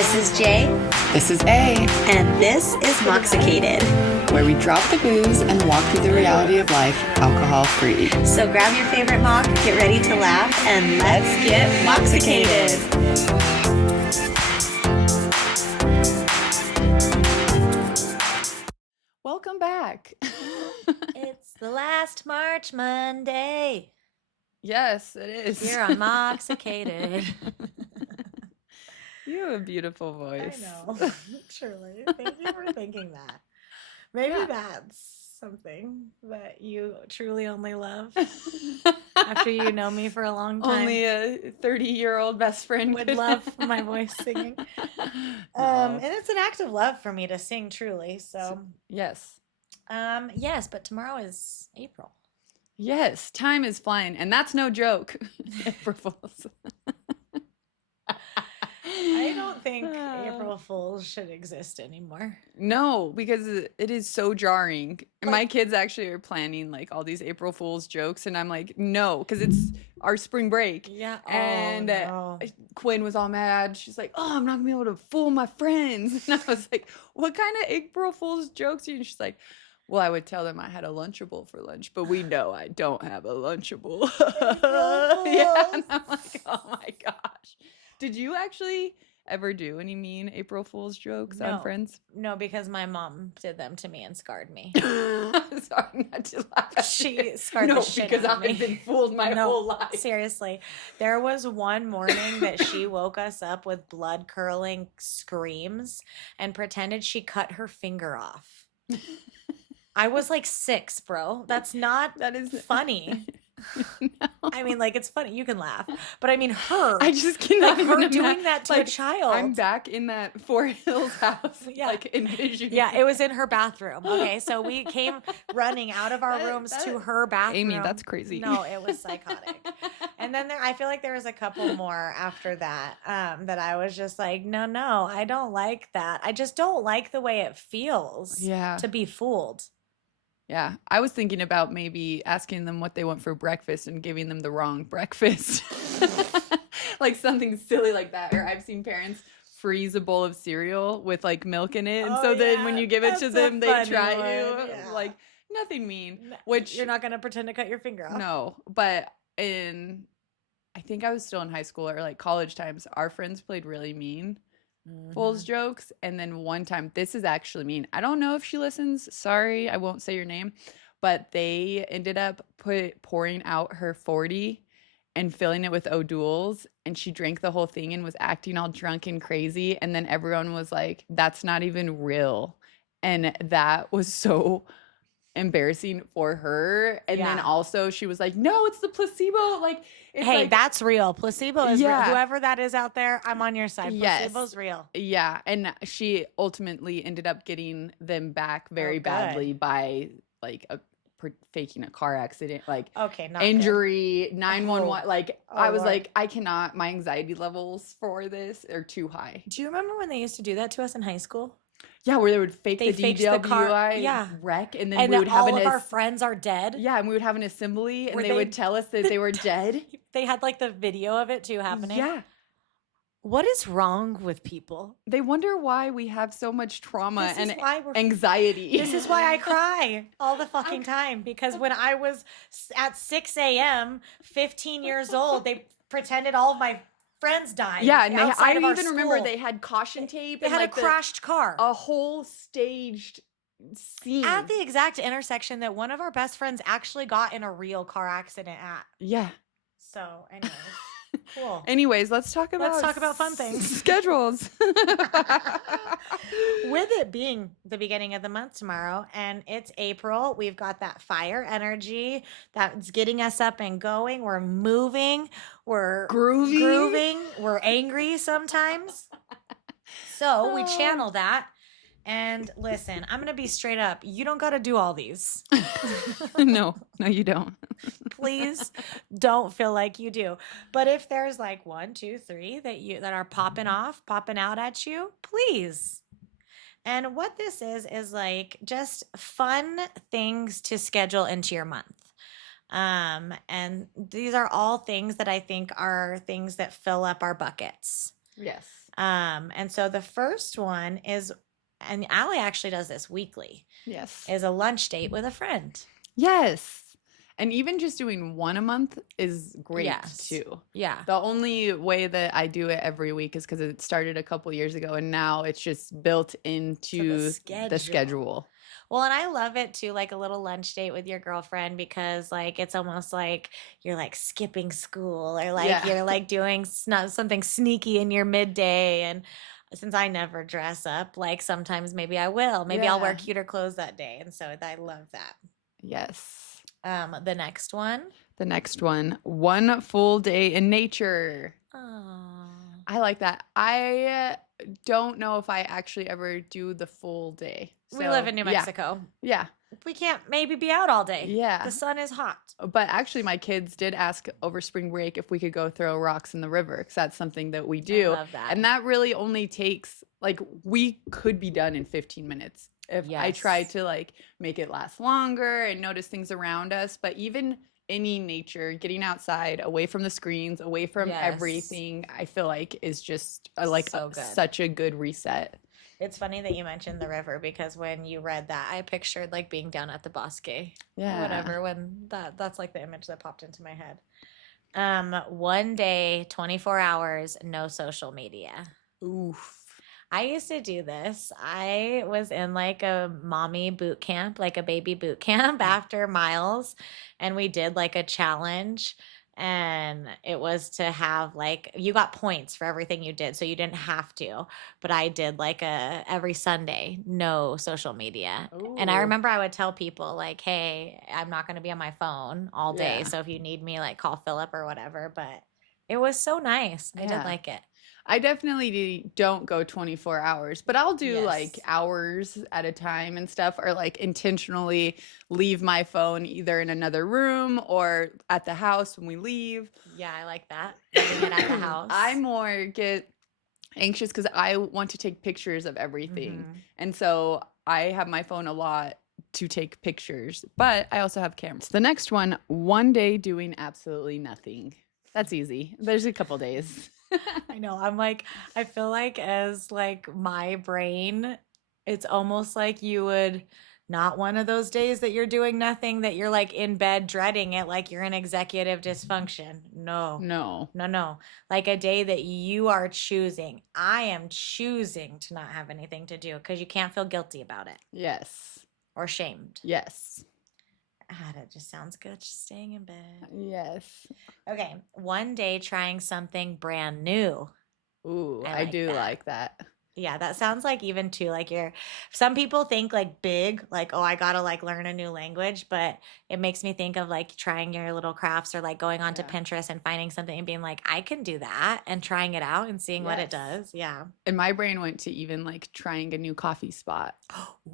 This is Jay. This is A, And this is Mocksicated. where we drop the booze and walk through the reality of life alcohol-free. So grab your favorite mock, get ready to laugh, and let's get Mocksicated. Welcome back. It's the last March Monday. Yes, it is. Here on Mocksicated. You have a beautiful voice. I know. Truly. Thank you for thinking that. Maybe Yeah. that's something that you truly only love after you know me for a long time. Only a 30-year-old best friend Would could love my voice singing. No. And it's an act of love for me to sing truly. So, Yes. yes, but tomorrow is April. Yes, time is flying, and that's no joke. April Fools. I don't think April Fools should exist anymore. No, because it is so jarring. And my Like- kids actually are planning like all these April Fool's jokes, and I'm like, no, because it's our spring break. Yeah. And no. Quinn was all mad. She's like, oh, I'm not gonna be able to fool my friends. And I was like, what kind of April Fool's jokes are you? And she's like, well, I would tell them I had a Lunchable for lunch, but we know I don't have a Lunchable. Yeah, and I'm like, oh my gosh. Did you actually ever do any mean April Fool's jokes on No. Friends? No, because my mom did them to me and scarred me. Sorry not to laugh at She you. scarred No, the shit because out of I've me. been fooled my No, whole life. Seriously. There was one morning that she woke us up with blood curdling screams and pretended she cut her finger off. I was like 6, bro. That's not That is funny. No. I mean, like, it's funny. You can laugh. But I mean, her. I just cannot like, her even doing imagine. that to Like, a child. I'm back in that Four Hills house, Yeah. like envisioning. Yeah, it was in her bathroom. Okay, so we came running out of our That- rooms to that- her bathroom. Amy, that's crazy. No, it was psychotic. And then I feel like there was a couple more after that that I was just like, no, I don't like that. I just don't like the way it feels Yeah. to be fooled. Yeah, I was thinking about maybe asking them what they want for breakfast and giving them the wrong breakfast. Like something silly like that. Or I've seen parents freeze a bowl of cereal with like milk in it. And Oh, so then when yeah, you give it to that's a them, they funny try one, you. yeah. Like nothing mean. N- Which You're not going to pretend to cut your finger off. no, but I think I was still in high school or like college times, our friends played really mean Fool's jokes. And then one time, this is actually mean. I don't know if she listens. Sorry, I won't say your name. But they ended up pouring out her 40 and filling it with O'Doul's. And she drank the whole thing and was acting all drunk and crazy. And then everyone was like, that's not even real. And that was so embarrassing for her. And then Yeah. also she was like, no, it's the placebo. Like, it's Hey, like, that's real. Placebo is real. Yeah. Whoever that is out there, I'm on your side. Yes. Placebo's real. yeah. And she ultimately ended up getting them back very good. badly by like faking a car accident, like Okay, not good. injury, 911. Oh. Like Oh, I was Lord. like, I cannot, my anxiety levels for this are too high. Do you remember when they used to do that to us in high school? Yeah, where they would fake They the faked the DWI car- yeah. wreck, and then And we then would have all an of our friends are dead. yeah, and we would have an assembly, and Were they they- would tell us that they were dead. They had like the video of it too happening. Yeah, What is wrong with people? they wonder why we have so much trauma This and is why we're anxiety. This is why I cry all the fucking time, because when I was at 6 a.m., 15 years old, they pretended all of my friends died. yeah, and outside I of our even remember school. they had caution tape. They and had like a crashed car a whole staged scene. at the exact intersection that one of our best friends actually got in a real car accident at. yeah. So, anyways, cool. Anyways, let's talk about fun things. Schedules. With it being the beginning of the month tomorrow and it's April, we've got that fire energy that's getting us up and going. We're moving, we're grooving, we're angry sometimes. So we channel that. And listen, I'm going to be straight up. You don't got to do all these. No, you don't. Please don't feel like you do. But if there's like 1, 2, 3 that are popping out at you, please. And what this is like just fun things to schedule into your month. And these are all things that I think are things that fill up our buckets. Yes. And so the first one is, and Allie actually does this weekly, Yes. is a lunch date with a friend. Yes. And even just doing one a month is great Yes. too. Yeah. The only way that I do it every week is because it started a couple years ago and now it's just built into the schedule. Well, and I love it too, like a little lunch date with your girlfriend, because like it's almost like you're like skipping school, or like you're like doing something sneaky in your midday. And since I never dress up, like sometimes maybe I will. Maybe I'll wear cuter clothes that day. And so I love that. Yes. The next one. The next one full day in nature. Oh. I like that. I don't know if I actually ever do the full day. We live in New Mexico. Yeah. We can't maybe be out all day. Yeah. The sun is hot. But actually, my kids did ask over spring break if we could go throw rocks in the river, because that's something that we do. I love that. And that really only takes, like, we could be done in 15 minutes if I try to, like, make it last longer and notice things around us. But even any nature, getting outside, away from the screens, away from everything, I feel like is just such a good reset. It's funny that you mentioned the river, because when you read that, I pictured like being down at the Bosque. Yeah. Whatever. When that's like the image that popped into my head. One day, 24 hours, no social media. Oof. I used to do this. I was in like a mommy boot camp, like a baby boot camp after Miles, and we did like a challenge. And it was to have like, you got points for everything you did, so you didn't have to. But I did like every Sunday, no social media. Ooh. And I remember I would tell people like, hey, I'm not going to be on my phone all day. So if you need me, like call Philip or whatever. But it was so nice. I did like it. I definitely don't go 24 hours, but I'll do like hours at a time and stuff, or like intentionally leave my phone either in another room or at the house when we leave. Yeah, I like that. Leaving it at the house. I more get anxious because I want to take pictures of everything. And so I have my phone a lot to take pictures, but I also have cameras. The next one day doing absolutely nothing. That's easy. There's a couple days. I know. I'm like, I feel like as like my brain, it's almost like you would not one of those days that you're doing nothing, that you're like in bed dreading it, like you're in executive dysfunction. No. Like a day that you are choosing. I am choosing to not have anything to do, because you can't feel guilty about it. Yes. Or shamed. Yes. That just sounds good, just staying in bed. Yes. Okay, one day trying something brand new. Ooh, I do like that. Yeah, that sounds like even too like some people think like big, like, oh, I gotta like learn a new language, but it makes me think of like trying your little crafts, or like going onto Pinterest and finding something and being like, I can do that, and trying it out and seeing what it does. Yeah. And my brain went to even like trying a new coffee spot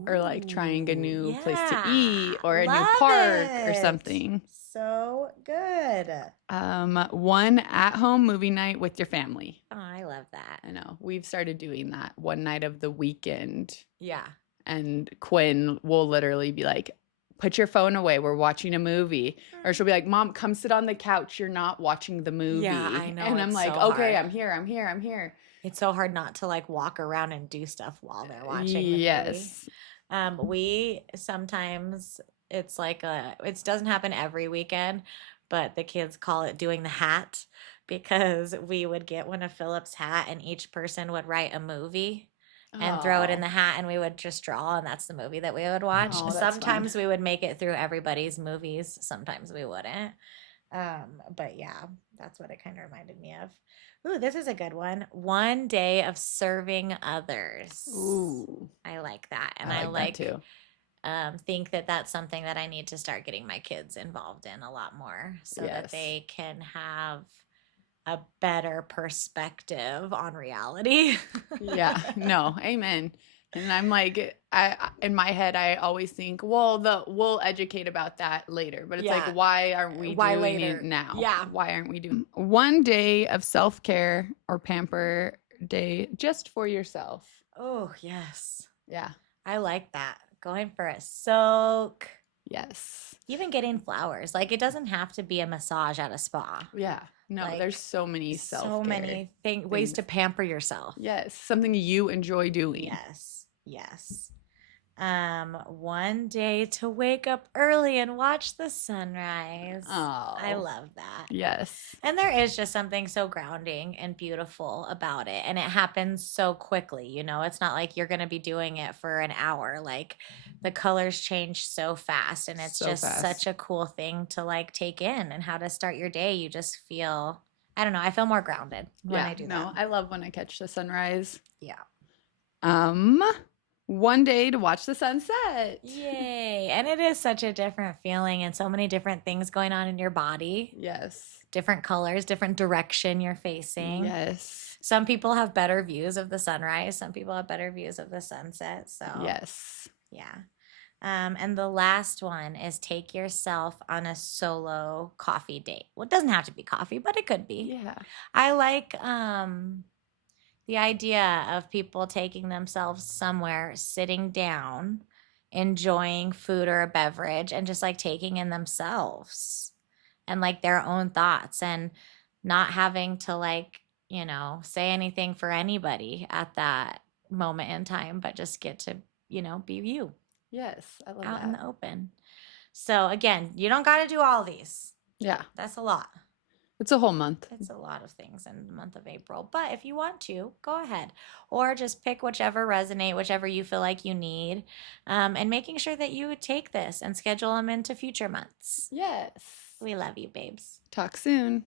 or like trying a new place to eat, or a new park or something. So good. One at-home movie night with your family. Oh, I love that. I know. We've started doing that one night of the weekend. Yeah. And Quinn will literally be like, put your phone away. We're watching a movie. Or she'll be like, Mom, come sit on the couch. You're not watching the movie. Yeah, I know. And I'm like, so okay, hard. I'm here. It's so hard not to like walk around and do stuff while they're watching the movie. We sometimes, it's like it doesn't happen every weekend, but the kids call it doing the hat, because we would get one of Philip's hat and each person would write a movie and throw it in the hat, and we would just draw, and that's the movie that we would watch. Sometimes we would make it through everybody's movies, sometimes we wouldn't. But yeah, that's what it kind of reminded me of. Ooh, this is a good one. One day of serving others. Ooh, I like that. And I like that too. Think that that's something that I need to start getting my kids involved in a lot more, so that they can have a better perspective on reality. Yeah, no, amen. And I'm like, in my head, I always think, well, we'll educate about that later. But it's like, why aren't we doing it now? Yeah. Why aren't we doing one day of self-care or pamper day just for yourself? Oh, yes. Yeah. I like that. Going for a soak. Yes. Even getting flowers. Like, it doesn't have to be a massage at a spa. Yeah. No, Like, there's so many so self-care many ways to things. pamper yourself. Yes, something you enjoy doing. Yes. Yes. One day to wake up early and watch the sunrise. I Oh, love that. yes. And there is just something so grounding and beautiful about it. And it happens so quickly. It's not like you're going to be doing it for an hour. Like, the colors change so fast. And it's So just fast. such a cool thing to like take in, and how to start your day. You just feel, I don't know, I feel more grounded when Yeah, I do no, that. I love when I catch the sunrise. Yeah. One day to watch the sunset. Yay. And it is such a different feeling, and so many different things going on in your body. Yes. Different colors, different direction you're facing. Yes. Some people have better views of the sunrise. Some people have better views of the sunset. So, Yes. yeah. And the last one is take yourself on a solo coffee date. Well, it doesn't have to be coffee, but it could be. Yeah. I like the idea of people taking themselves somewhere, sitting down, enjoying food or a beverage, and just like taking in themselves and like their own thoughts, and not having to like, say anything for anybody at that moment in time, but just get to, be you Yes, I love out in that. the open. So again, you don't got to do all these. Yeah, That's a lot. it's a whole month. It's a lot of things in the month of April. But if you want to, go ahead. Or just pick whichever resonate, whichever you feel like you need. And making sure that you take this and schedule them into future months. Yes. We love you, babes. Talk soon.